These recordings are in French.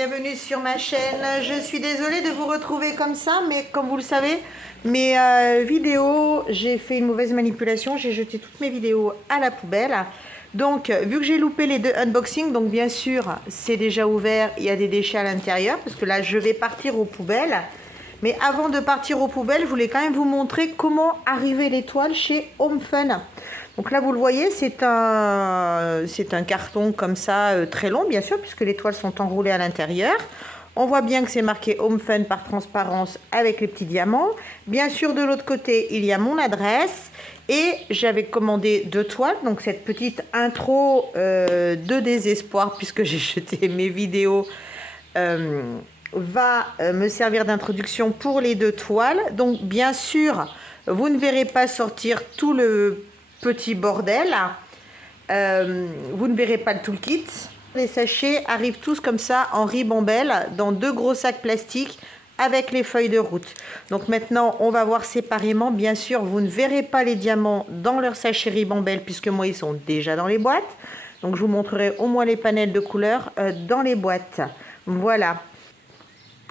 bienvenue sur ma chaîne. Je suis désolée de vous retrouver comme ça, mais comme vous le savez, mes vidéos, j'ai fait une mauvaise manipulation, j'ai jeté toutes mes vidéos à la poubelle. Donc, vu que j'ai loupé les deux unboxings, donc bien sûr, c'est déjà ouvert, il y a des déchets à l'intérieur, parce que là, je vais partir aux poubelles. Mais avant de partir aux poubelles, je voulais quand même vous montrer comment arriver l'étoile chez Home Fun. Donc là, vous le voyez, c'est un carton comme ça, très long, bien sûr, puisque les toiles sont enroulées à l'intérieur. On voit bien que c'est marqué Home Fun par transparence avec les petits diamants. Bien sûr, de l'autre côté, il y a mon adresse. Et j'avais commandé 2 toiles, donc cette petite intro de désespoir, puisque j'ai jeté mes vidéos, va me servir d'introduction pour les 2 toiles. Donc bien sûr, vous ne verrez pas sortir tout le petit bordel. Vous ne verrez pas le toolkit. Les sachets arrivent tous comme ça en ribambelle dans 2 gros sacs plastiques avec les feuilles de route. Donc maintenant, on va voir séparément. Bien sûr, vous ne verrez pas les diamants dans leur sachet ribambelle puisque moi, ils sont déjà dans les boîtes. Donc je vous montrerai au moins les panels de couleurs dans les boîtes. Voilà.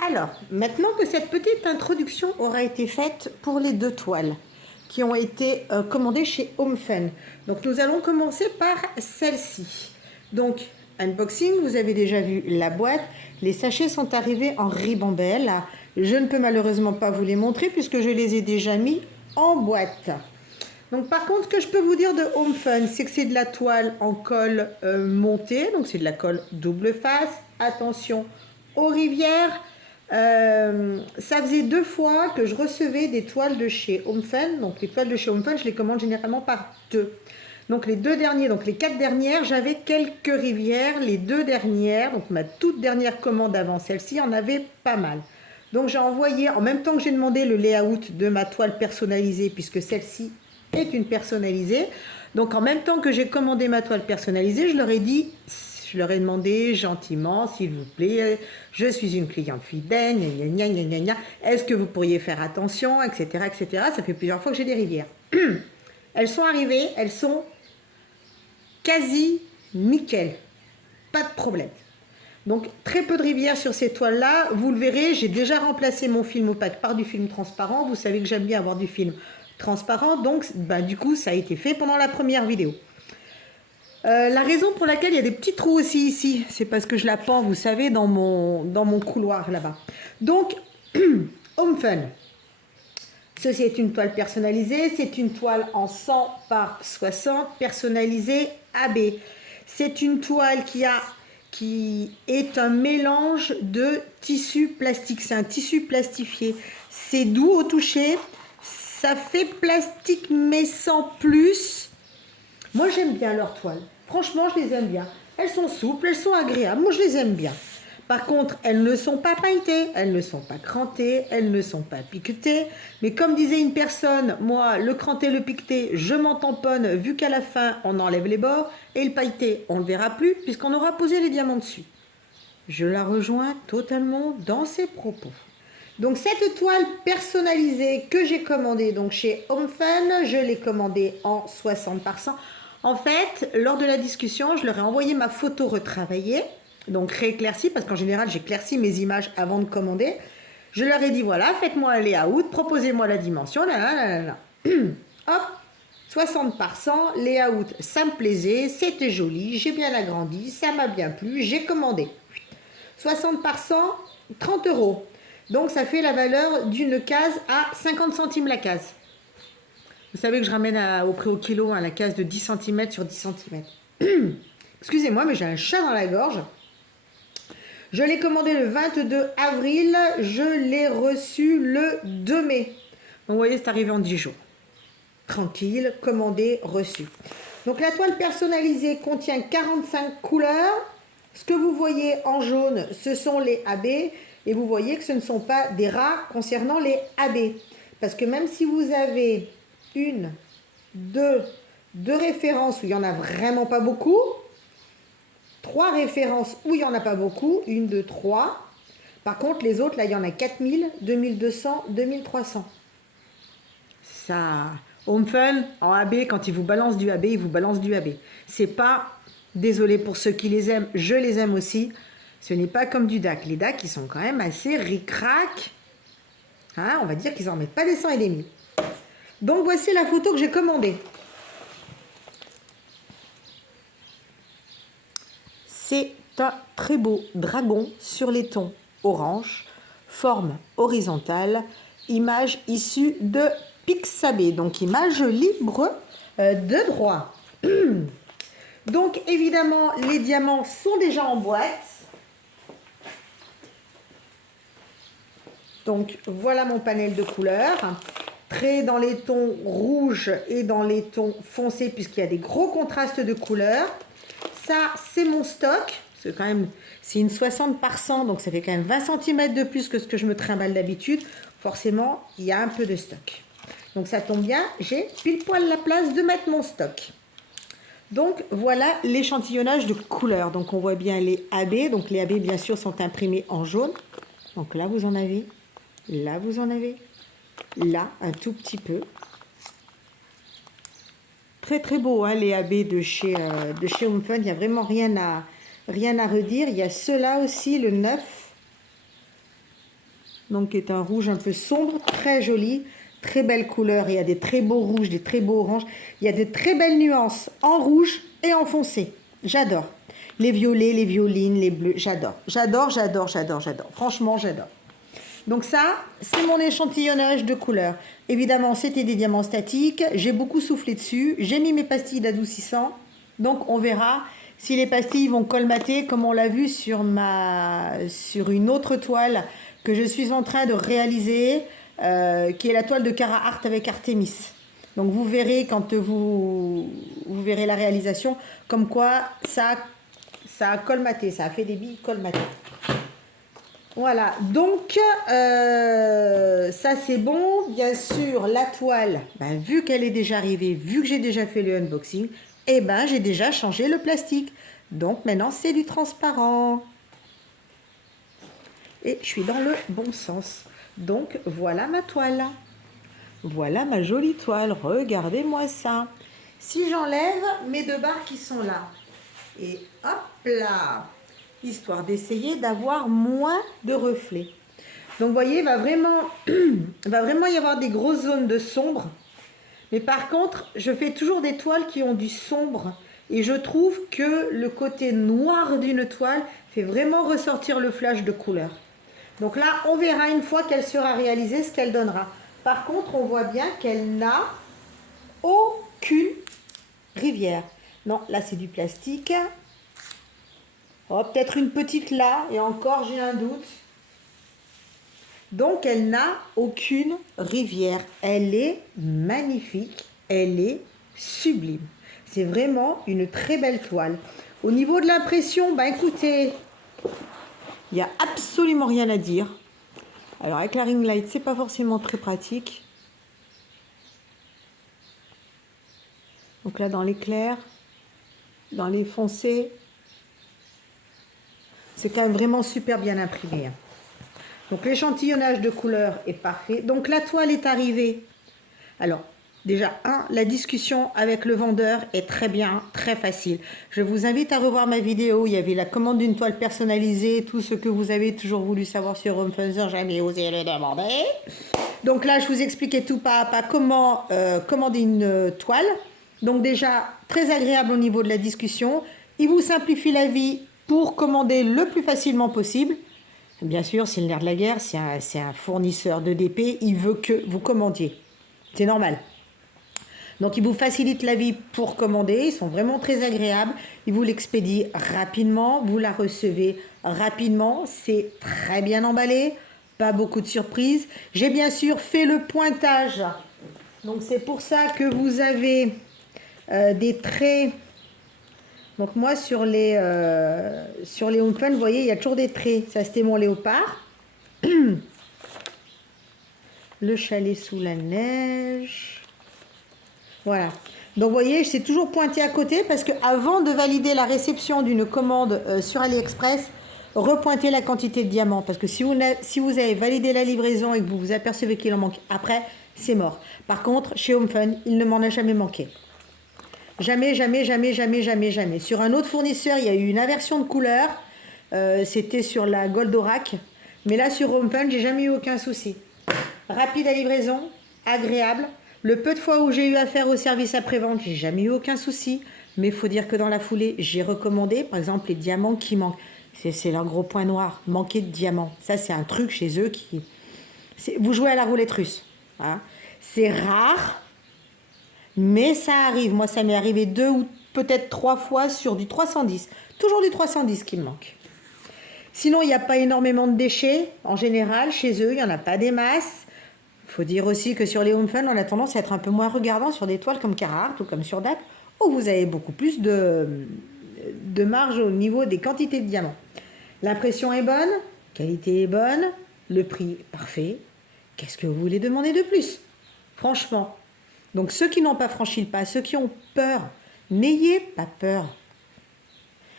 Alors, maintenant que cette petite introduction aura été faite pour les 2 toiles qui ont été commandées chez Home Fun. Donc nous allons commencer par celle-ci. Donc unboxing, vous avez déjà vu la boîte. Les sachets sont arrivés en ribambelle. Je ne peux malheureusement pas vous les montrer puisque je les ai déjà mis en boîte. Donc par contre, ce que je peux vous dire de Home Fun, c'est que c'est de la toile en colle montée. Donc c'est de la colle double face. Attention aux rivières. Ça faisait 2 fois que je recevais des toiles de chez Home Fun. Donc les toiles de chez Home Fun, je les commande généralement par 2. Donc les 2 derniers, donc les 4 dernières, j'avais quelques rivières. Les 2 dernières, donc ma toute dernière commande avant celle-ci, en avait pas mal. Donc j'ai envoyé, en même temps que j'ai demandé le layout de ma toile personnalisée, puisque celle-ci est une personnalisée. Donc en même temps que j'ai commandé ma toile personnalisée, je leur ai demandé gentiment, s'il vous plaît, je suis une cliente fidèle, est-ce que vous pourriez faire attention, etc., etc. Ça fait plusieurs fois que j'ai des rivières. Elles sont arrivées, elles sont quasi nickel, pas de problème. Donc très peu de rivières sur ces toiles-là, vous le verrez, j'ai déjà remplacé mon film opaque par du film transparent. Vous savez que j'aime bien avoir du film transparent, donc du coup ça a été fait pendant la première vidéo. La raison pour laquelle il y a des petits trous aussi ici, c'est parce que je la pends, vous savez, dans mon couloir là-bas. Donc, Home Fun. Ceci est une toile personnalisée, c'est une toile en 100 par 60, personnalisée AB. C'est une toile qui est un mélange de tissu plastique, c'est un tissu plastifié. C'est doux au toucher, ça fait plastique mais sans plus. Moi, j'aime bien leurs toiles. Franchement, je les aime bien. Elles sont souples, elles sont agréables. Moi, je les aime bien. Par contre, elles ne sont pas pailletées, elles ne sont pas crantées, elles ne sont pas piquetées. Mais comme disait une personne, moi, le cranté, le piqueté, je m'en tamponne vu qu'à la fin, on enlève les bords. Et le pailleté, on ne le verra plus puisqu'on aura posé les diamants dessus. Je la rejoins totalement dans ses propos. Donc cette toile personnalisée que j'ai commandée donc chez Home Fun, je l'ai commandée en 60 par 100. En fait, lors de la discussion, je leur ai envoyé ma photo retravaillée, donc rééclaircie, parce qu'en général, j'éclaircis mes images avant de commander. Je leur ai dit, voilà, faites-moi un layout, proposez-moi la dimension, hop, 60 par 100, layout, ça me plaisait, c'était joli, j'ai bien agrandi, ça m'a bien plu, j'ai commandé. 60 par 100, 30 €. Donc ça fait la valeur d'une case à 50 centimes la case. Vous savez que je ramène au prix au kilo la case de 10 cm sur 10 cm. Excusez-moi, mais j'ai un chat dans la gorge. Je l'ai commandé le 22 avril, je l'ai reçu le 2 mai. Donc vous voyez, c'est arrivé en 10 jours. Tranquille, commandé, reçu. Donc la toile personnalisée contient 45 couleurs. Ce que vous voyez en jaune, ce sont les AB. Et vous voyez que ce ne sont pas des rares concernant les AB. Parce que même si vous avez deux références où il n'y en a vraiment pas beaucoup, 3 références où il n'y en a pas beaucoup, 1, 2, 3. Par contre, les autres, là, il y en a 4000, 2200, 2300. Ça, Home Fun, en AB, quand ils vous balancent du AB, ils vous balancent du AB. C'est pas, désolé pour ceux qui les aiment, je les aime aussi, Ce n'est pas comme du DAC. Les DAC, ils sont quand même assez ric-rac. Hein, on va dire qu'ils n'en mettent pas des 100 et des 1000. Donc, voici la photo que j'ai commandée. C'est un très beau dragon sur les tons orange, forme horizontale, image issue de Pixabay, donc image libre de droit. Donc évidemment, les diamants sont déjà en boîte. Donc voilà mon panel de couleurs, très dans les tons rouges et dans les tons foncés puisqu'il y a des gros contrastes de couleurs. Ça, c'est mon stock. C'est quand même, c'est une 60 par 100, donc ça fait quand même 20 cm de plus que ce que je me trimballe d'habitude. Forcément, il y a un peu de stock. Donc ça tombe bien, j'ai pile poil la place de mettre mon stock. Donc voilà l'échantillonnage de couleurs. Donc on voit bien les AB. Donc les AB bien sûr sont imprimés en jaune. Donc là vous en avez, là vous en avez, là un tout petit peu. Très très beau hein, les AB de chez Home Fun. Il n'y a vraiment rien à redire. Il y a ceux-là aussi, le 9. Donc qui est un rouge un peu sombre, très joli. Très belle couleur, il y a des très beaux rouges, des très beaux oranges. Il y a de très belles nuances en rouge et en foncé. J'adore. Les violets, les violines, les bleus, j'adore. J'adore, j'adore, j'adore, j'adore. Franchement, j'adore. Donc ça, c'est mon échantillonnage de couleurs. Évidemment, c'était des diamants statiques. J'ai beaucoup soufflé dessus. J'ai mis mes pastilles d'adoucissant. Donc, on verra si les pastilles vont colmater, comme on l'a vu sur une autre toile que je suis en train de réaliser. Qui est la toile de Cara Art avec Artemis. Donc vous verrez quand vous verrez la réalisation, comme quoi ça a colmaté, ça a fait des billes colmatées. Voilà, donc ça c'est bon. Bien sûr, la toile, ben, vu qu'elle est déjà arrivée, vu que j'ai déjà fait le unboxing, et ben j'ai déjà changé le plastique. Donc maintenant c'est du transparent. Et je suis dans le bon sens. Donc, voilà ma toile. Voilà ma jolie toile. Regardez-moi ça. Si j'enlève mes deux barres qui sont là. Et hop là. Histoire d'essayer d'avoir moins de reflets. Donc, vous voyez, il va vraiment y avoir des grosses zones de sombre. Mais par contre, je fais toujours des toiles qui ont du sombre. Et je trouve que le côté noir d'une toile fait vraiment ressortir le flash de couleur. Donc là, on verra une fois qu'elle sera réalisée ce qu'elle donnera. Par contre, on voit bien qu'elle n'a aucune rivière. Non, là, c'est du plastique. Oh, peut-être une petite là, et encore, j'ai un doute. Donc, elle n'a aucune rivière. Elle est magnifique. Elle est sublime. C'est vraiment une très belle toile. Au niveau de l'impression, ben écoutez... Il n'y a absolument rien à dire. Alors avec la ring light, c'est pas forcément très pratique. Donc là dans les clairs, dans les foncés, c'est quand même vraiment super bien imprimé. Donc l'échantillonnage de couleurs est parfait. Donc la toile est arrivée. Alors déjà, la discussion avec le vendeur est très bien, très facile. Je vous invite à revoir ma vidéo. Il y avait la commande d'une toile personnalisée, tout ce que vous avez toujours voulu savoir sur Home Fun sans jamais osé le demander. Donc là, je vous expliquais tout pas à pas comment commander une toile. Donc déjà, très agréable au niveau de la discussion. Il vous simplifie la vie pour commander le plus facilement possible. Bien sûr, c'est le nerf de la guerre, c'est un fournisseur d'EDP, il veut que vous commandiez. C'est normal. Donc, ils vous facilitent la vie pour commander. Ils sont vraiment très agréables. Ils vous l'expédient rapidement. Vous la recevez rapidement. C'est très bien emballé. Pas beaucoup de surprises. J'ai bien sûr fait le pointage. Donc, c'est pour ça que vous avez des traits. Donc, moi, sur les Home Fun, vous voyez, il y a toujours des traits. Ça, c'était mon léopard. Le chalet sous la neige. Voilà. Donc, vous voyez, c'est toujours pointé à côté parce qu'avant de valider la réception d'une commande sur AliExpress, repointez la quantité de diamants. Parce que si vous avez validé la livraison et que vous vous apercevez qu'il en manque après, c'est mort. Par contre, chez Home Fun, il ne m'en a jamais manqué. Jamais, jamais, jamais, jamais, jamais, jamais. Sur un autre fournisseur, il y a eu une inversion de couleur. C'était sur la Goldorak. Mais là, sur Home Fun, j'ai jamais eu aucun souci. Rapide à livraison, agréable. Le peu de fois où j'ai eu affaire au service après-vente, j'ai jamais eu aucun souci. Mais il faut dire que dans la foulée, j'ai recommandé, par exemple, les diamants qui manquent. C'est leur gros point noir, manquer de diamants. Ça, c'est un truc chez eux qui... Vous jouez à la roulette russe. Hein. C'est rare, mais ça arrive. Moi, ça m'est arrivé 2 ou peut-être 3 fois sur du 310. Toujours du 310 qui me manque. Sinon, il n'y a pas énormément de déchets. En général, chez eux, il n'y en a pas des masses. Il faut dire aussi que sur les Home Fun, on a tendance à être un peu moins regardant sur des toiles comme Carhartt ou comme sur DAC, où vous avez beaucoup plus de marge au niveau des quantités de diamants. L'impression est bonne, la qualité est bonne, le prix est parfait. Qu'est-ce que vous voulez demander de plus? Franchement. Donc ceux qui n'ont pas franchi le pas, ceux qui ont peur, n'ayez pas peur.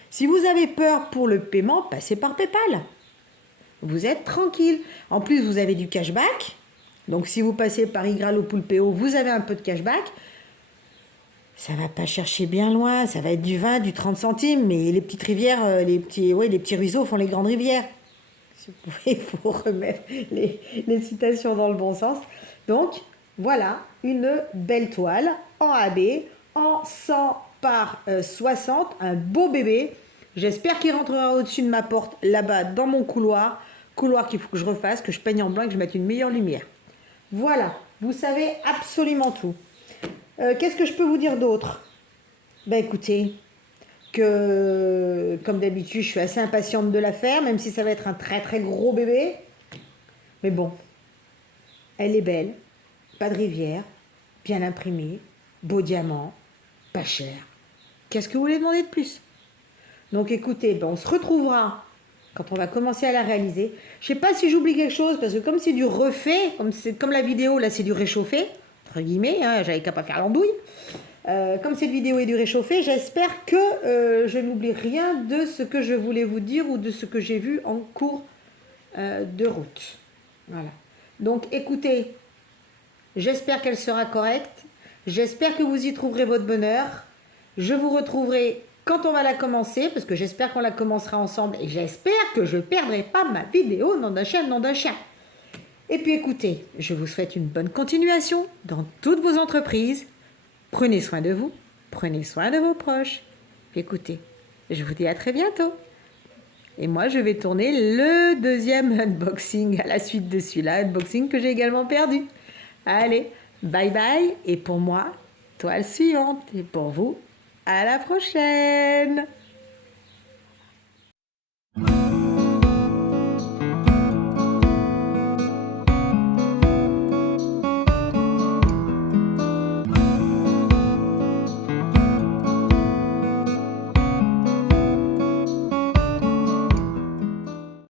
Si vous avez peur pour le paiement, passez par PayPal. Vous êtes tranquille. En plus, vous avez du cashback. Donc si vous passez par Igral ou Poulpeo, vous avez un peu de cashback. Ça va pas chercher bien loin, ça va être du 20, du 30 centimes, mais les petites rivières, les petits ruisseaux font les grandes rivières. Il faut remettre les citations dans le bon sens. Donc, voilà, une belle toile en AB, en 100 par 60, un beau bébé. J'espère qu'il rentrera au-dessus de ma porte, là-bas, dans mon couloir. Couloir qu'il faut que je refasse, que je peigne en blanc et que je mette une meilleure lumière. Voilà, vous savez absolument tout. Qu'est-ce que je peux vous dire d'autre? Ben écoutez, que comme d'habitude, je suis assez impatiente de la faire, même si ça va être un très très gros bébé. Mais bon, elle est belle, pas de rivière, bien imprimée, beau diamant, pas cher. Qu'est-ce que vous voulez demander de plus? Donc écoutez, ben on se retrouvera quand on va commencer à la réaliser. Je sais pas si j'oublie quelque chose, parce que comme c'est du refait, comme la vidéo, là c'est du réchauffé, entre guillemets, hein, j'avais qu'à pas faire l'andouille. Comme cette vidéo est du réchauffé, j'espère que je n'oublie rien de ce que je voulais vous dire ou de ce que j'ai vu en cours de route. Voilà. Donc écoutez, j'espère qu'elle sera correcte. J'espère que vous y trouverez votre bonheur. Je vous retrouverai quand on va la commencer, parce que j'espère qu'on la commencera ensemble et j'espère que je ne perdrai pas ma vidéo, nom d'un chien, nom d'un chien. Et puis écoutez, je vous souhaite une bonne continuation dans toutes vos entreprises. Prenez soin de vous, prenez soin de vos proches. Écoutez, je vous dis à très bientôt. Et moi, je vais tourner le deuxième unboxing à la suite de celui-là, unboxing que j'ai également perdu. Allez, bye bye. Et pour moi, toile suivante. Et pour vous, à la prochaine.